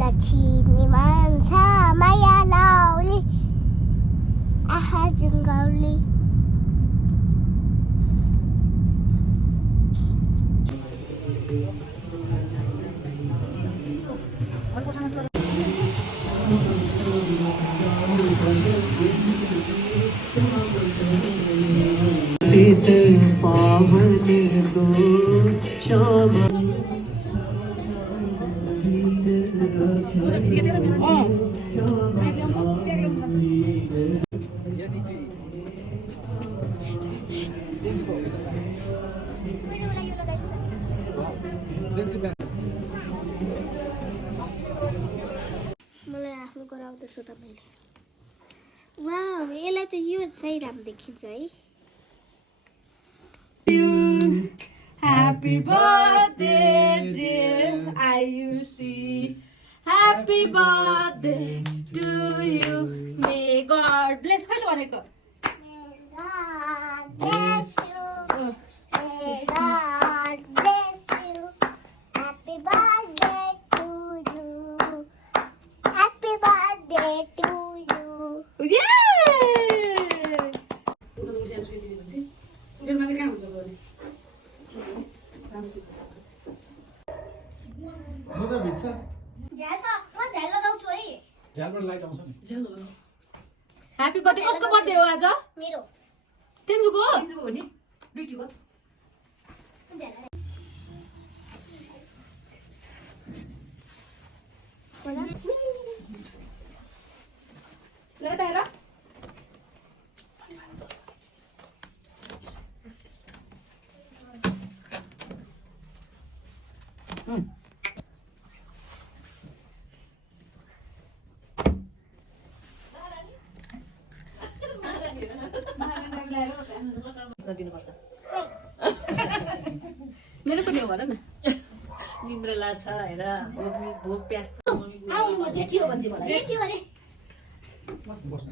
लक्ष्मी मान्छा माया लाउली आहा जुङ्गाउली मलाई आफ्नो गराउँदैछु तपाईँले वाउ यसलाई त यो सही राम्रो देखिन्छ है Happy birthday dear Ayushi. Happy birthday to you. May God bless. Khalu भनेको. May God bless you. May God bless you. Happy birthday to you. Happy birthday to you. Yay! जन्मले कहाँ हुन्छ भने मजा भित्र झ्याल छ म झ्याल लगाउँछु है झ्यालबाट लाइट आउँछ नि ह्यापी बर्थडे कसको बर्थडे हो आज मेरो तेन्जुको हो नि दुईटीको ल त हेर मेरो पनि हो भन न निन्द्रा लाग्छ हेर भोक प्यास आउ म जेठी हो भन्छ मलाई जेठी हो रे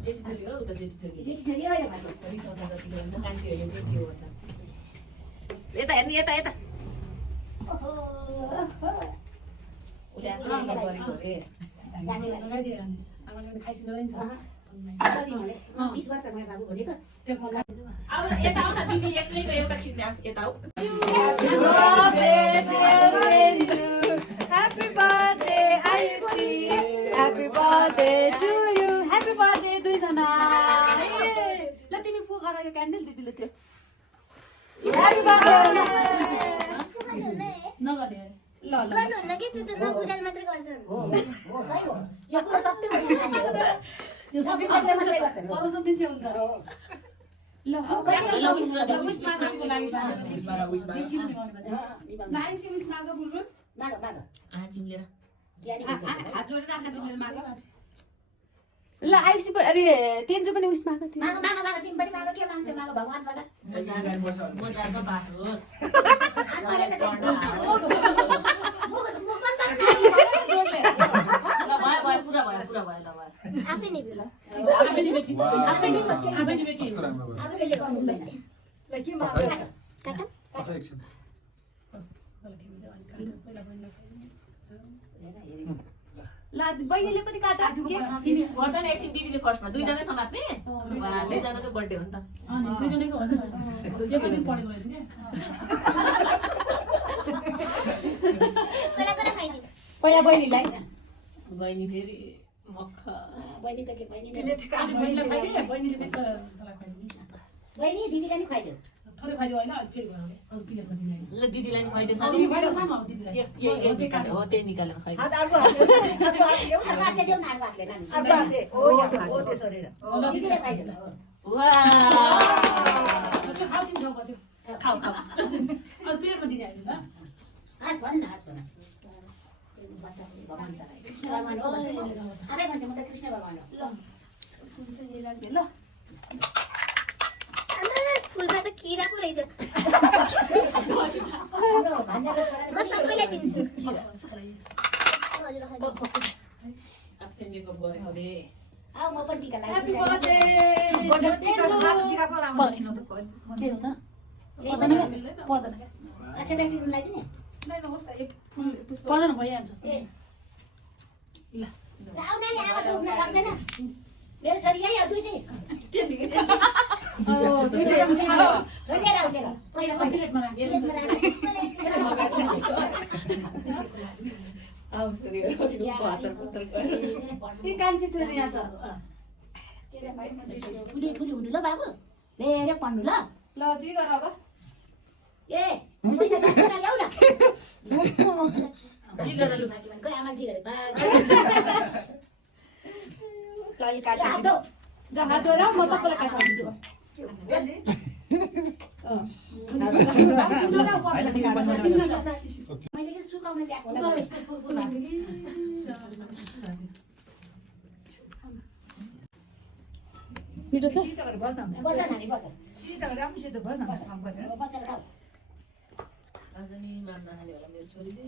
जेठी छोरी हो उता जेठी छोरी जेठी छोरी हो यो भाइ रिसाउँदा जति गर्नु कान्छी होइन जेठी हो भन्दा यता हेर्नु यता यता ओहो उसले आफ्नो गरेको रे गाडी लगाइदियो आमाले खाइसिनु रहेछ सरी मैले 20 वर्ष भयो बाबु भनेको त्यो मलाई अब यता आउ न दिदी एक्लैको एउटा खिच्ने यता आउ Happy birthday Ayushi. Happy birthday to you. Happy birthday दुईजना ल तिमी फु गर यो क्यान्डल दिदीले त्यो Happy birthday नगर्ने ल ल गर्नुहुन्न कि त्यो त नबुझाल मात्रै गर्छन् हो सही हो यो कुरा सत्य हो यो सबै कसले मात्रै गर्छन् परसम दिन चाहिँ हुन्छ ल ल उस मागको लागि उस नाइसी उस माग बुलबुल माग माग चिम्लेर हात जोडेर आँखा चिम्लेर माग ल आयुषी अरे तेन्जु पनि उस माग थियो माग माग माग तिमी पनि माग के माग्थ्यौ माग भगवान सदा म जाँदा बास होस् जोडले ल भयो भयो पुरा भयो ल भयो आफै नै बेला आफै नि बेठी आफै नि बेठी कस्तो राम्रो भयो आफैले गर्नु हुँदैन ल के माग काटा पक्कै एकछिन ल बहिनीले पनि काटा तिमी गर्दा नि एकछिन दिदीले फर्स्टमा दुईजना समात्ने दुईजनाको बर्थडे हो नि त अनि दुईजनाको हो नि एकै दिन पढेको रहेछ के पहिला कुरा खाइदिनु पहिला बहिनीलाई बहिनी फेरि मक्खा बहिनी त के बहिनी अनि बहिनीलाई खाइदिए बहिनीले पनि तँलाई खाइदिए बहिनी दिदीलाई नि खुवाइदियो थोरै खाइदियो होइन अलिक फेरि गराउने अरू प्लेटमा दिने ल दिदीलाई नि खुवाइदिएछ तिमी खुवाइदियो सानो अब दिदीलाई यो काट्यो हो त्यही निकालेर खुवाइदियो हातले ल्याउ न हातले नानी ओ त्यसरी दिदीले खुवाइदियो वाह त्यो खाऊ तिमी जाऊ पछि खाऊ खाऊ अरू प्लेटमा दिने होइन ल हात भन न हात भन बच्चा भगवान सराय कृष्ण भगवान हो भन्छ आफै भन्छ म त कृष्ण भगवान हो ल लाग्दै ल फुलमा त किरा पो रहेछ म सबैलाई दिन्छु हजुर हजुर आफ्नै मेकअप गऱ्यो अरे आऊ म पनि टिका ह्यापी लगाइदिन्छु बर्थडे टिका को राम्रो के हो त पर्दैन अच्छा देखिन लगाइदिने पर्दैन भइहाल्छ आउन नि आमा त उठ्न सक्दैन मेरो छोरी यही हो दुईटै दुईटै लिएर पहिला प्लेटमा राख ती कान्छी छोरी यहाँ छ ठुली ठुली हुनु ल बाबु लिएर पढ्नु ल ल जी गर अब ए पहिला दाजु ल्याउ न जिल्ला लु कोही आमा जी गरे ल यो काट हात धो जा हात धोएर म सबैलाई काट्छु मैले के सुकाउन ल्याएको होला मिठो छ बजा नानी बजा बजा खाऊ आज नि मान्न हाल्यो होला मेरो छोरीले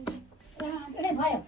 भयो